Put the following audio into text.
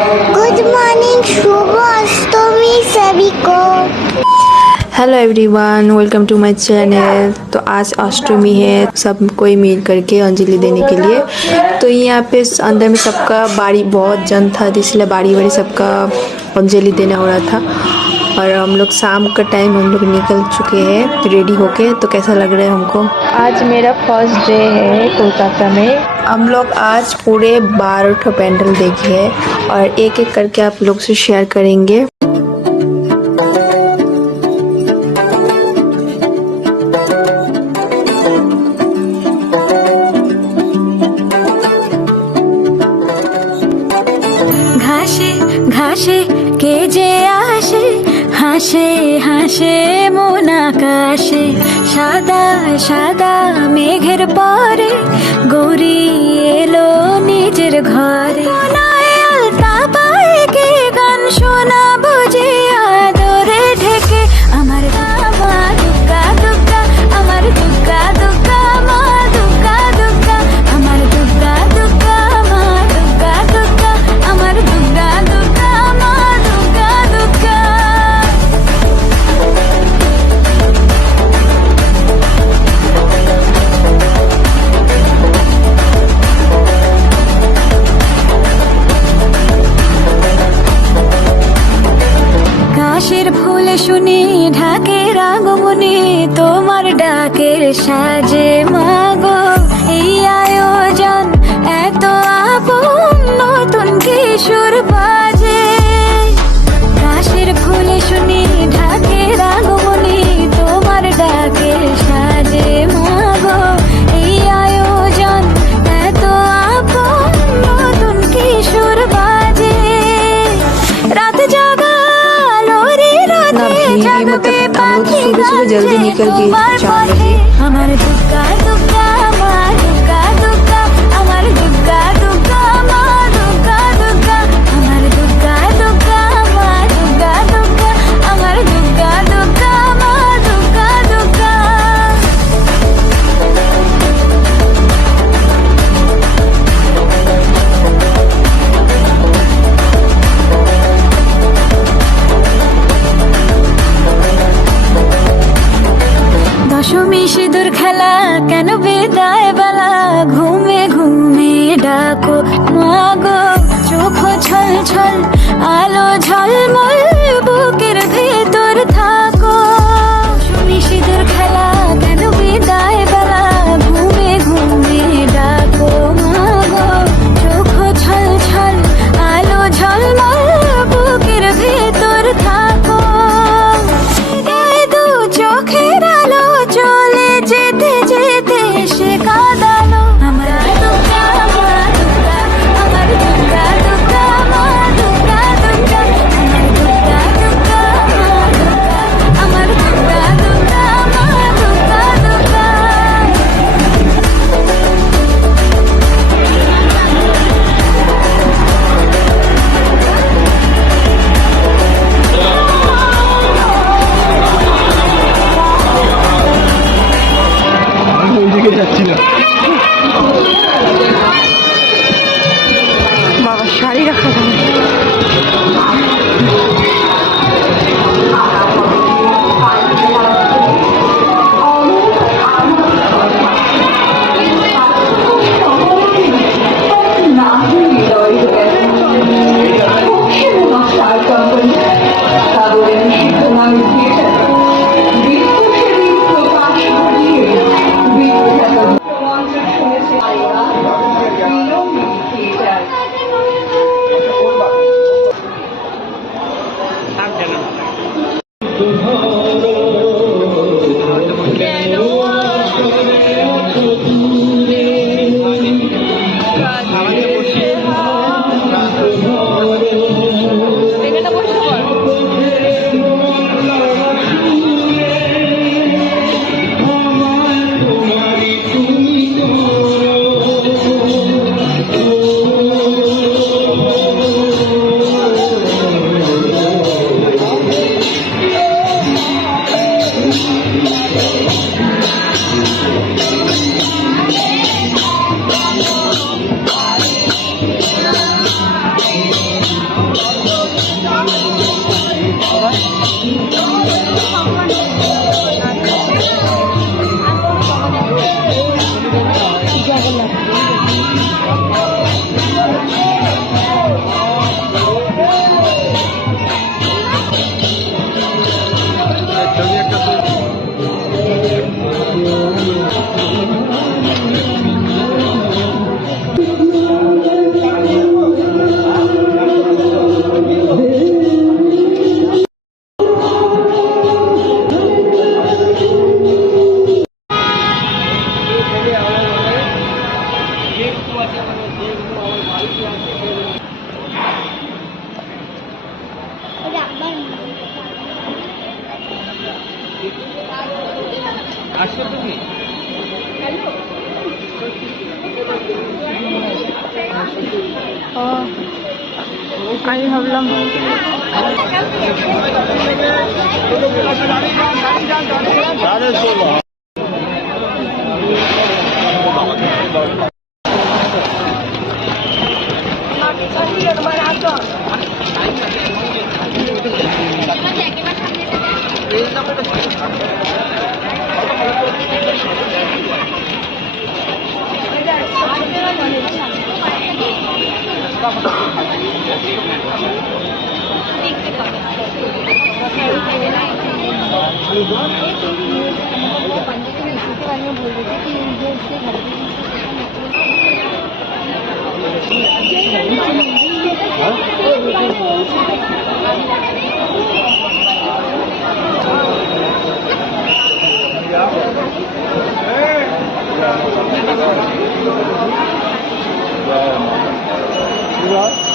Good morning, शुभ अष्टमी सभी को। Hello everyone, welcome to my channel. तो आज अष्टमी है, सब कोई मिल करके अंजलि देने के लिए। तो यहाँ पे अंदर में सबका बारी बहुत जन था, इसलिए बारी बारी सबका अंजलि देना हो रहा था। और हम लोग शाम का टाइम हम लोग निकल चुके हैं रेडी होके। तो कैसा लग रहा है हमको? आज मेरा फर्स्ट डे है कोलकाता में। हम लोग आज पूरे 12 पेंडल देखे हैं और एक एक करके आप लोग से शेयर करेंगे। ঘাসে ঘাসে কে যে আসে, হাসে হাসে মন আকাশে, সাদা সাদা মেঘের পরে গৌরী এলো নিজের ঘরে। মনায় আলতা পায়ে কে গান শোনা বুঝে আদরে ঢেকে, আমার মা দুগ্গা দুগ্গা, আমার দুগ্গা দুগ্গা, মা দুগ্গা দুগ্গা, আমার দুগ্গা দুগ্গা, মা দুগ্গা দুগ্গা, আমার দুগ্গা দুগ্গা, মা দুগ্গা দুগ্গা। কাশের ফুল শুনি ঢাকের আগমনে, তোমার ডাকের সাজে মাগো এই আয়োজন এত আপন, নতুন কিশোর বাজে। কাশের ফুল শুনি ঢাকের আগমনে, তোমার ডাকের সাজে মাগো এই আয়োজন এত আপন, নতুন কিশোর বাজে। রাত জাগা मतलब हम लोग सुबह सुबह जल्दी निकल गए 4 बजे। আমার দুগ্গা দুগ্গা, মা দুগ্গা দুগ্গা, আমার দুগ্গা দুগ্গা, মা দুগ্গা দুগ্গা, আমার দুগ্গা দুগ্গা, মা দুগ্গা দুগ্গা, আমার দুগ্গা দুগ্গা, মা দুগ্গা দুগ্গা। দশমী সিঁদুর খেলা কেন বিদায় বেলা, ঘুমে ঘুমে ডাকো মাগো, চোখ ছল ছল আলো ঝলমল, বুকের ভেতর থাকো। দশমী সিঁদুর খেলা কেন বিদায় বেলা, ঘুমে ঘুমে ডাকো মাগো, চোখ ছল ছল আলো ঝলমল, বুকের ভেতর থাকো। এই দু চোখের আলো চলে যেতে যেতে সে কাঁদালো, আমার দুগ্গা মা দুগ্গা, আমার দুগ্গা দুগ্গা, মা দুগ্গা দুগ্গা, আমার আসছো তুমি? আমি ভাবলাম Yeah.